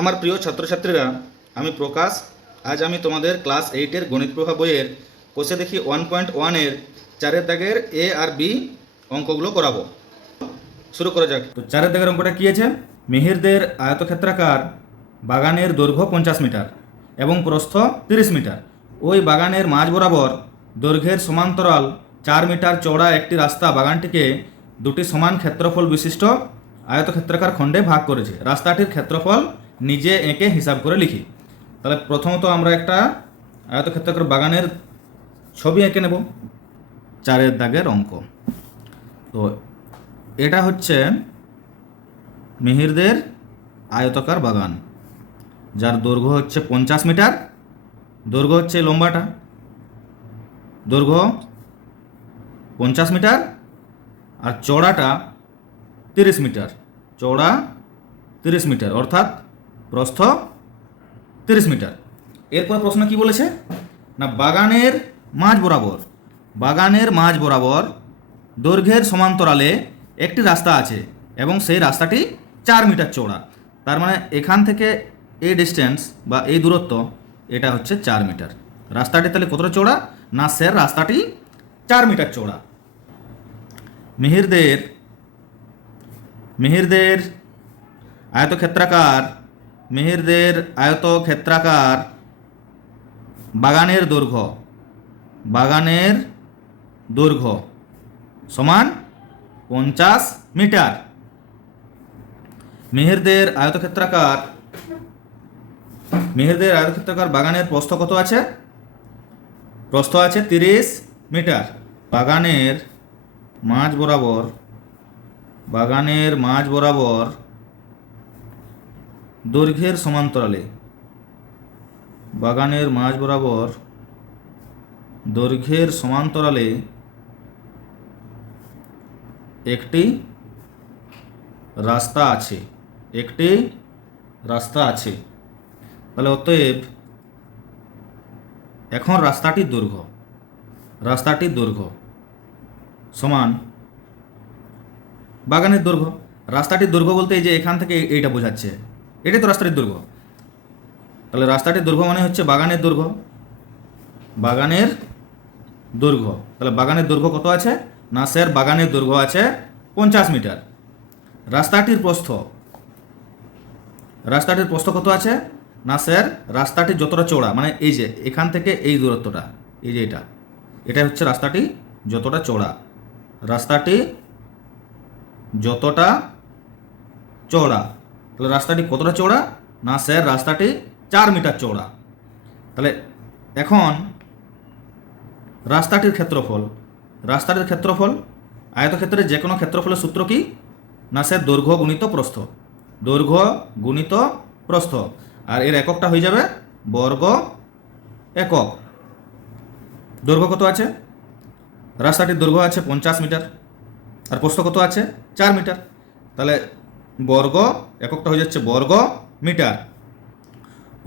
আমার প্রিয় ছাত্রছাত্রীরা, আমি প্রকাশ। আজ আমি তোমাদের ক্লাস 8-এর গণিত প্রভা বইয়ের কোষে দেখি 1.1-এর 4-এর দাগের এ আর বি অঙ্কগুলো করাবো। শুরু করা যাক। তো 4-এর দাগের অঙ্কটা কী আছে? মিহিরদের আয়তক্ষেত্রাকার বাগানের দৈর্ঘ্য 50 মিটার এবং প্রস্থ 30 মিটার। ওই বাগানের মাঝ বরাবর দৈর্ঘ্যের সমান্তরাল 4 মিটার চওড়া একটি রাস্তা বাগানটিকে দুটি সমান ক্ষেত্রফল বিশিষ্ট আয়তক্ষেত্রাকার খণ্ডে ভাগ করেছে। রাস্তাটির ক্ষেত্রফল নিজে এঁকে হিসাব করে লিখি। তাহলে প্রথমত আমরা একটা আয়তক্ষেত্রাকার বাগানের ছবি এঁকে নেব। 4-এর দাগের অঙ্ক। তো এটা হচ্ছে মিহিরদের আয়তাকার বাগান, যার দৈর্ঘ্য হচ্ছে 50 মিটার। দৈর্ঘ্য হচ্ছে লম্বাটা, দৈর্ঘ্য 50 মিটার আর চওড়াটা 30 মিটার। চওড়া 30 মিটার অর্থাৎ প্রস্থ 30 মিটার। এরপর প্রশ্ন কি বলেছে না, বাগানের মাঝ বরাবর দৈর্ঘ্যের সমান্তরালে একটি রাস্তা আছে এবং সেই রাস্তাটি 4 মিটার চওড়া। তার মানে এখান থেকে এই ডিস্টেন্স বা এই দূরত্ব এটা হচ্ছে 4 মিটার। রাস্তাটি তাহলে কতটা চওড়া না স্যার, রাস্তাটি 4 মিটার চওড়া। মিহিরদের আয়তক্ষেত্রাকার বাগানের দৈর্ঘ্য সমান 50 মিটার। মিহিরদের আয়তক্ষেত্রাকার বাগানের প্রস্থ কত আছে? প্রস্থ আছে 30 মিটার। বাগানের মাঝ বরাবর দৈর্ঘ্যের সমান্তরালে একটি রাস্তা আছে। তাহলে অতএব এখন রাস্তাটির দৈর্ঘ্য সমান বাগানের দৈর্ঘ্য। রাস্তাটির দৈর্ঘ্য বলতে এই যে এখান থেকে এইটা বোঝাচ্ছে, এটাই তো রাস্তাটির দৈর্ঘ্য। তাহলে রাস্তাটির দৈর্ঘ্য মানে হচ্ছে বাগানের দৈর্ঘ্য। তাহলে বাগানের দৈর্ঘ্য কত আছে না স্যার, বাগানের দৈর্ঘ্য আছে 50 মিটার। রাস্তাটির প্রস্থ কত আছে না স্যার, রাস্তাটি যতটা চওড়া মানে এই যে এখান থেকে এই দূরত্বটা, এই যে এটা হচ্ছে রাস্তাটি যতটা চওড়া। তাহলে রাস্তাটি কতটা চওড়া না স্যার, রাস্তাটি 4 মিটার চওড়া। তাহলে এখন রাস্তাটির ক্ষেত্রফল আয়তক্ষেত্রের যে কোনো ক্ষেত্রফলের সূত্র কি না স্যার, দৈর্ঘ্য গুণিত প্রস্থ। আর এর এককটা হয়ে যাবে বর্গ একক। দৈর্ঘ্য কত আছে? রাস্তাটির দৈর্ঘ্য আছে 50 মিটার আর প্রস্থ কত আছে 4 মিটার। তাহলে বর্গ এককটা হয়ে যাচ্ছে বর্গ মিটার।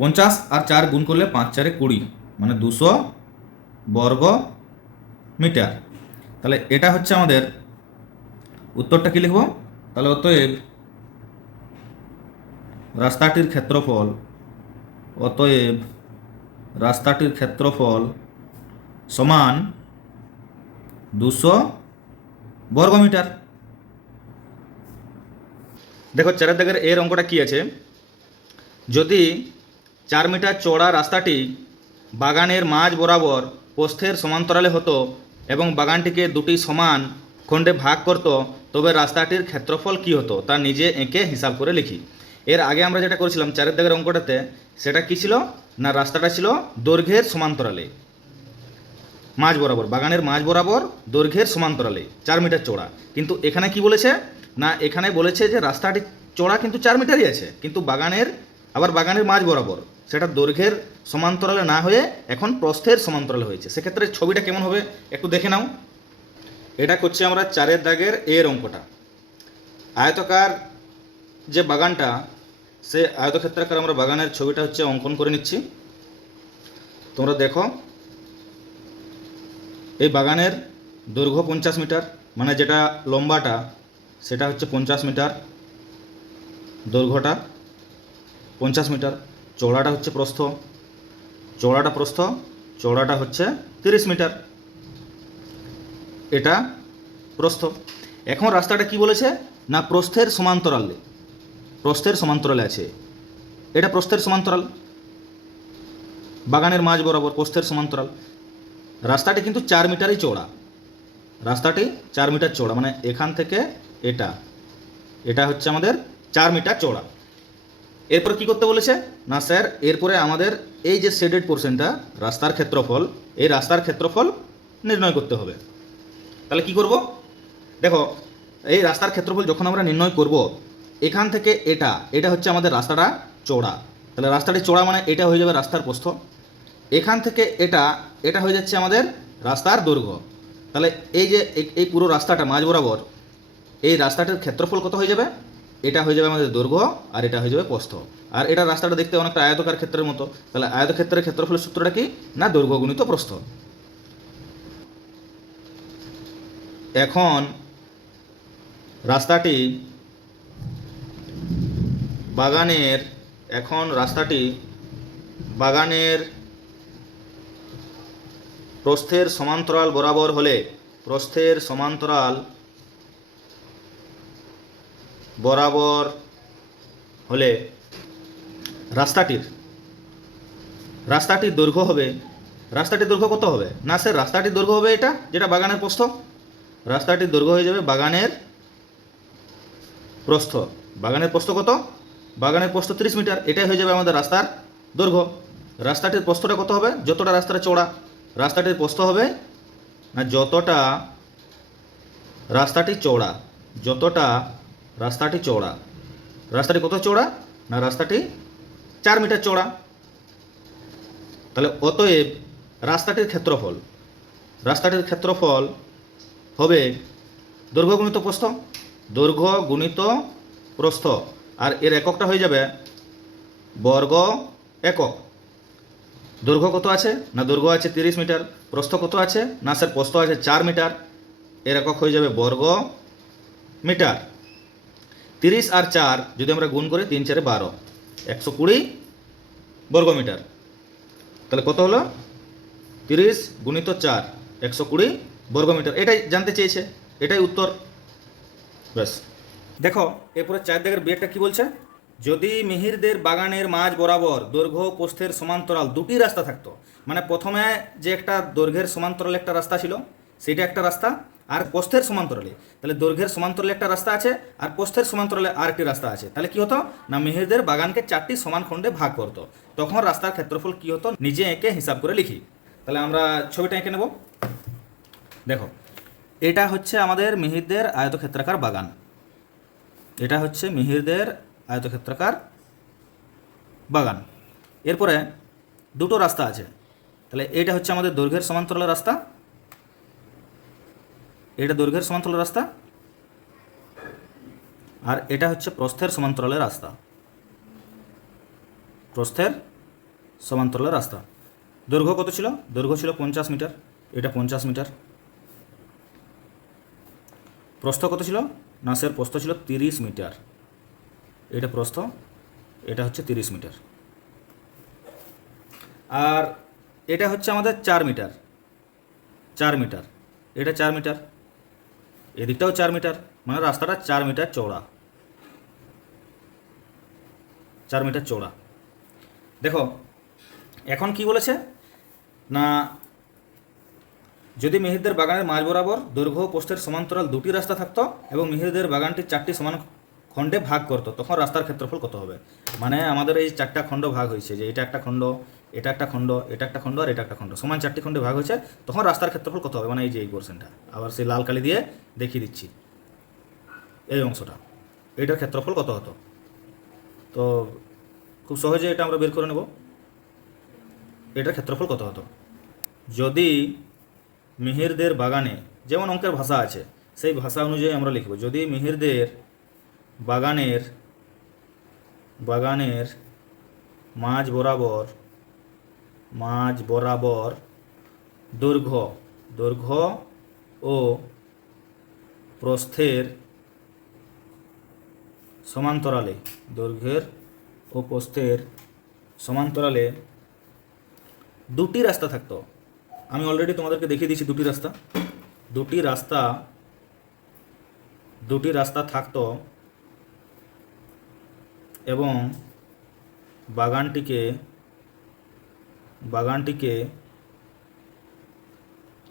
50 আর 4 গুণ করলে 5 4 20 মানে 200 বর্গ মিটার। তাহলে এটা হচ্ছে আমাদের উত্তরটা কি লিখব? তাহলে অতএব রাস্তাটির ক্ষেত্রফল সমান 200 বর্গমিটার। দেখো 4-এর দাগের এর অঙ্কটা কি আছে, যদি 4 মিটার চওড়া রাস্তাটি বাগানের মাঝ বরাবর প্রস্থের সমান্তরালে হতো এবং বাগানটিকে দুটি সমান খণ্ডে ভাগ করত, তবে রাস্তাটির ক্ষেত্রফল কি হতো তা নিজে এঁকে হিসাব করে লিখি। এর আগে আমরা যেটা করেছিলাম 4-এর দাগের অঙ্কটাতে, সেটা কি ছিল না, রাস্তাটা ছিল দৈর্ঘ্যের সমান্তরালে বাগানের মাঝ বরাবর দৈর্ঘ্যের সমান্তরালে 4 মিটার চওড়া। কিন্তু এখানে কি বলেছে না, এখানে বলেছে যে রাস্তাটি চওড়া কিন্তু 4 মিটারই আছে, কিন্তু বাগানের মাঝ বরাবর সেটা দৈর্ঘ্যের সমান্তরালে না হয়ে এখন প্রস্থের সমান্তরালে হয়েছে। সেক্ষেত্রে ছবিটা কেমন হবে একটু দেখে নাও। এটা করছি আমরা 4-এর দাগের এর অঙ্কটা। আয়তকার যে বাগানটা, সে আয়তক্ষেত্রাকার আমরা বাগানের ছবিটা হচ্ছে অঙ্কন করে নিচ্ছি। তোমরা দেখো, এই বাগানের দৈর্ঘ্য 50 মিটার, মানে যেটা লম্বাটা সেটা হচ্ছে 50 মিটার দৈর্ঘ্যটা। 50 মিটার, চওড়াটা হচ্ছে প্রস্থ, চওড়াটা প্রস্থ, চওড়াটা হচ্ছে 30 মিটার। এটা প্রস্থ। এখন রাস্তাটা কি বলেছে না প্রস্থের সমান্তরালে, প্রস্থের সমান্তরালে আছে। এটা প্রস্থের সমান্তরাল, বাগানের মাঝ বরাবর প্রস্থের সমান্তরাল। রাস্তাটি কিন্তু 4 মিটারই চওড়া, রাস্তাটি 4 মিটার চওড়া, মানে এখান থেকে এটা, এটা হচ্ছে আমাদের 4 মিটার চওড়া। এরপর কি করতে বলেছে না স্যার, এরপরে আমাদের এই যে শেডেড পোর্শনটা রাস্তার ক্ষেত্রফল, এই রাস্তার ক্ষেত্রফল নির্ণয় করতে হবে। তাহলে কি করব, দেখো এই রাস্তার ক্ষেত্রফল যখন আমরা নির্ণয় করব, এখান থেকে এটা, এটা হচ্ছে আমাদের রাস্তাটা চওড়া, তাহলে রাস্তাটি চওড়া মানে এটা হয়ে যাবে রাস্তার প্রস্থ। এখান থেকে এটা, এটা হয়ে যাচ্ছে আমাদের রাস্তার দৈর্ঘ্য। তাহলে এই যে এই পুরো রাস্তাটা মাঝ বরাবর, এই রাস্তাটার ক্ষেত্রফল কত হয়ে যাবে, এটা হয়ে যাবে আমাদের দৈর্ঘ্য আর এটা হয়ে যাবে প্রস্থ। আর এটা রাস্তাটা দেখতে অনেকটা আয়তকার ক্ষেত্রের মতো, তাহলে আয়তক্ষেত্রের ক্ষেত্রফলের সূত্রটা কি না দৈর্ঘ্য গুণিত প্রস্থ। এখন রাস্তাটি বাগানের, এখন রাস্তাটি বাগানের প্রস্থের সমান্তরাল বরাবর হলে, প্রস্থের সমান্তরাল বরাবর হলে রাস্তাটির, রাস্তাটির দৈর্ঘ্য হবে, রাস্তাটির দৈর্ঘ্য কত হবে না স্যার, রাস্তাটির দৈর্ঘ্য হবে এটা যেটা বাগানের প্রস্থ, রাস্তাটির দৈর্ঘ্য হয়ে যাবে বাগানের প্রস্থ। বাগানের প্রস্থ কত, বাগানের প্রস্থ 30 মিটার, এটাই হয়ে যাবে আমাদের রাস্তার দৈর্ঘ্য। রাস্তাটির প্রস্থটা কত হবে, যতটা রাস্তাটা চওড়া, রাস্তাটির প্রস্থ হবে না যতটা রাস্তাটি চওড়া, যতটা রাস্তাটি চওড়া। রাস্তাটি কত চওড়া না রাস্তাটি 4 মিটার চওড়া। তাহলে অতএব রাস্তাটির ক্ষেত্রফল, রাস্তাটির ক্ষেত্রফল হবে দৈর্ঘ্য গুণিত প্রস্থ, দৈর্ঘ্য গুণিত প্রস্থ, আর এর এককটা হয়ে যাবে বর্গ একক। দৈর্ঘ্য কত আছে না দৈর্ঘ্য আছে 30 মিটার, প্রস্থ কত আছে না স্যার প্রস্থ আছে 4 মিটার, এর একক হয়ে যাবে বর্গ মিটার। 30 আর 4 যদি আমরা গুণ করি 3 4 12, 120 বর্গ মিটার। তাহলে কত হলো 30 গুণিত 4, 120 বর্গ মিটার। এটাই জানতে চেয়েছে, এটাই উত্তর। ব্যাস। দেখো এরপরে 4 দাগের বিয়েটা কি বলছে, যদি মিহিরদের বাগানের মাঝ বরাবর দৈর্ঘ্য ও প্রস্থের সমান্তরাল দুটি রাস্তা থাকতো, মানে প্রথমে যে একটা দৈর্ঘ্যের সমান্তরালে একটা রাস্তা ছিল সেটা একটা রাস্তা, আর প্রস্থের সমান্তরালে, তাহলে দৈর্ঘ্যের সমান্তরালে একটা রাস্তা আছে আর প্রস্থের সমান্তরালে আরেকটি রাস্তা আছে, তাহলে কি হতো না মিহিরদের বাগানকে 4টি সমান খণ্ডে ভাগ করতো, তখন রাস্তার ক্ষেত্রফল কি হতো নিজে এঁকে হিসাব করে লিখি। তাহলে আমরা ছবিটা এঁকে নেব। দেখো এটা হচ্ছে আমাদের মিহিরদের আয়তক্ষেত্রাকার বাগান, এটা হচ্ছে মিহিরদের আয়তক্ষেত্রাকার বাগান। এরপরে দুটো রাস্তা আছে, তাহলে এটা হচ্ছে আমাদের দৈর্ঘ্যের সমান্তরালের রাস্তা, এটা দৈর্ঘ্যের সমান্তরালের রাস্তা, আর এটা হচ্ছে প্রস্থের সমান্তরালের রাস্তা, প্রস্থের সমান্তরালের রাস্তা। দৈর্ঘ্য কত ছিল, দৈর্ঘ্য ছিল 50 মিটার, এটা 50 মিটার। প্রস্থ কত ছিল না স্যার প্রস্থ ছিল 30 মিটার, এটা প্রস্থ, এটা হচ্ছে 30 মিটার। আর এটা হচ্ছে আমাদের 4 মিটার, 4 মিটার, এটা 4 মিটার, এদিকটাও 4 মিটার, মানে রাস্তাটা 4 মিটার চওড়া, 4 মিটার চওড়া। দেখো এখন কি বলেছে না যদি মিহিরদের বাগানের মাঝ বরাবর দৈর্ঘ্য ও প্রস্থের সমান্তরাল দুটি রাস্তা থাকতো এবং মিহিরদের বাগানটি 4টি সমান খণ্ডে ভাগ করতো, তখন রাস্তার ক্ষেত্রফল কত হবে। মানে আমাদের এই 4টা খণ্ড ভাগ হয়েছে, যে এটা একটা খণ্ড, এটা একটা খণ্ড, এটা একটা খণ্ড আর এটা একটা খণ্ড, সমান 4টি খণ্ডে ভাগ হয়েছে, তখন রাস্তার ক্ষেত্রফল কত হবে, মানে এই যে এই পোর্শনটা, আবার সেই লাল কালি দিয়ে দেখিয়ে দিচ্ছি এই অংশটা, এইটার ক্ষেত্রফল কত হতো। তো খুব সহজে এটা আমরা বের করে নেব, এটার ক্ষেত্রফল কত হতো যদি মিহিরদের বাগানে, যেমন অঙ্কের ভাষা আছে সেই ভাষা অনুযায়ী আমরা লিখব, যদি মিহিরদের বাগানের বাগানের মাঝ বরাবর দৈর্ঘ্য ও প্রস্থের সমান্তরালে, দৈর্ঘ্যের ও প্রস্থের সমান্তরালে দুটি রাস্তা থাকতো। আমি অলরেডি তোমাদেরকে দেখিয়ে দিয়েছি দুটি রাস্তা থাকতো এবং বাগানটিকে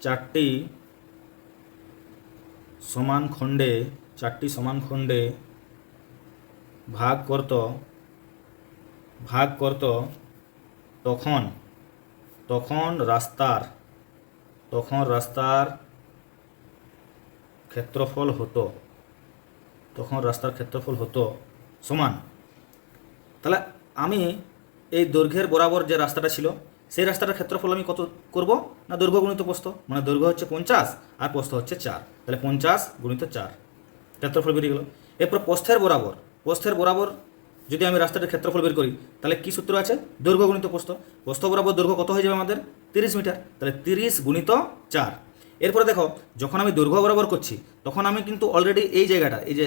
চারটি সমান খণ্ডে ভাগ করত তখন রাস্তার ক্ষেত্রফল হতো সমান। তাহলে আমি এই দৈর্ঘ্যের বরাবর যে রাস্তাটা ছিল সেই রাস্তাটার ক্ষেত্রফল আমি কত করব না, দৈর্ঘ্য গুণিত প্রস্থ, মানে দৈর্ঘ্য হচ্ছে 50 আর প্রস্থ হচ্ছে 4, তাহলে 50 গুণিত 4 ক্ষেত্রফল বেরিয়ে গেল। এরপর প্রস্থের বরাবর যদি আমি রাস্তাটার ক্ষেত্রফল বের করি তাহলে কি সূত্র আছে, দৈর্ঘ্য গুণিত প্রস্থ বরাবর দৈর্ঘ্য কত হয়ে যাবে আমাদের 30 মিটার, তাহলে 30 গুণিত 4। এরপরে দেখো যখন আমি দৈর্ঘ্য বরাবর করছি তখন আমি কিন্তু অলরেডি এই জায়গাটা, এই যে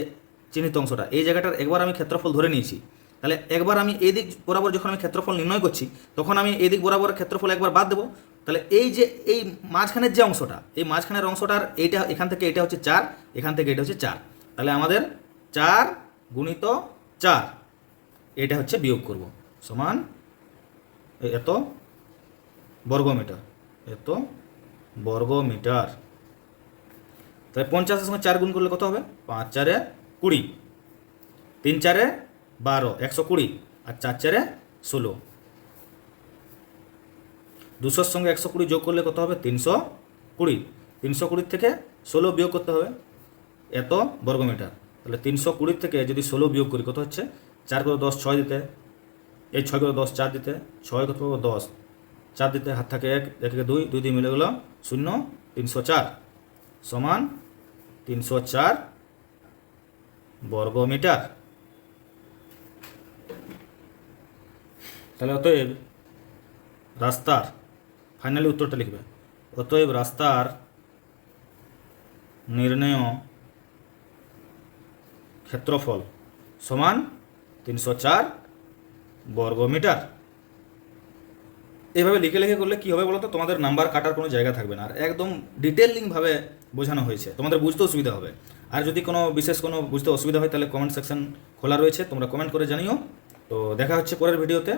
চিহ্নিত অংশটা, এই জায়গাটার একবার আমি ক্ষেত্রফল ধরে নিয়েছি। তাহলে একবার আমি এই দিক বরাবর যখন আমি ক্ষেত্রফল নির্ণয় করছি তখন আমি এই দিক বরাবর ক্ষেত্রফল একবার বাদ দেবো। তাহলে এই যে এই মাঝখানের যে অংশটা, এই মাঝখানের অংশটার এইটা, এখান থেকে এটা হচ্ছে 4, এখান থেকে এটা হচ্ছে 4, তাহলে আমাদের 4 গুণিত 4 এটা হচ্ছে বিয়োগ করব সমান এত বর্গমিটার। তাহলে 50-এর সঙ্গে 4 গুণ করলে কত হবে, 5 4 20, 3 4 12, 120, আর 4 4 16। 200-র সঙ্গে 120 যোগ করলে কত হবে, 320। 320 থেকে 16 বিয়োগ করতে হবে, এত বর্গমিটার। তাহলে 320 থেকে যদি 16 বিয়োগ করি কত হচ্ছে, 4 করে 10 6 দিতে, এই 6 করে 10 4 দিতে, 6 কত 10 4 দিতে, হাত থাকে 1 1 2 2 দিয়ে মিলে গেল 0, 304 সমান 304 বর্গমিটার। তাহলে অতএব রাস্তার, ফাইনালি উত্তরটা লিখবে, অতএব রাস্তার নির্ণেয় ক্ষেত্রফল সমান 304 বর্গমিটার। এইভাবে লিখে করলে কী হবে বলো তো, তোমাদের নাম্বার কাটার কোনো জায়গা থাকবে না, আর একদম ডিটেলিংভাবে বোঝানো হয়েছে, তোমাদের বুঝতেও সুবিধা হবে। আর যদি কোনো বিশেষ কোনো বুঝতে অসুবিধা হয় তাহলে কমেন্ট সেকশন খোলা রয়েছে, তোমরা কমেন্ট করে জানিও। তো দেখা হচ্ছে পরের ভিডিওতে।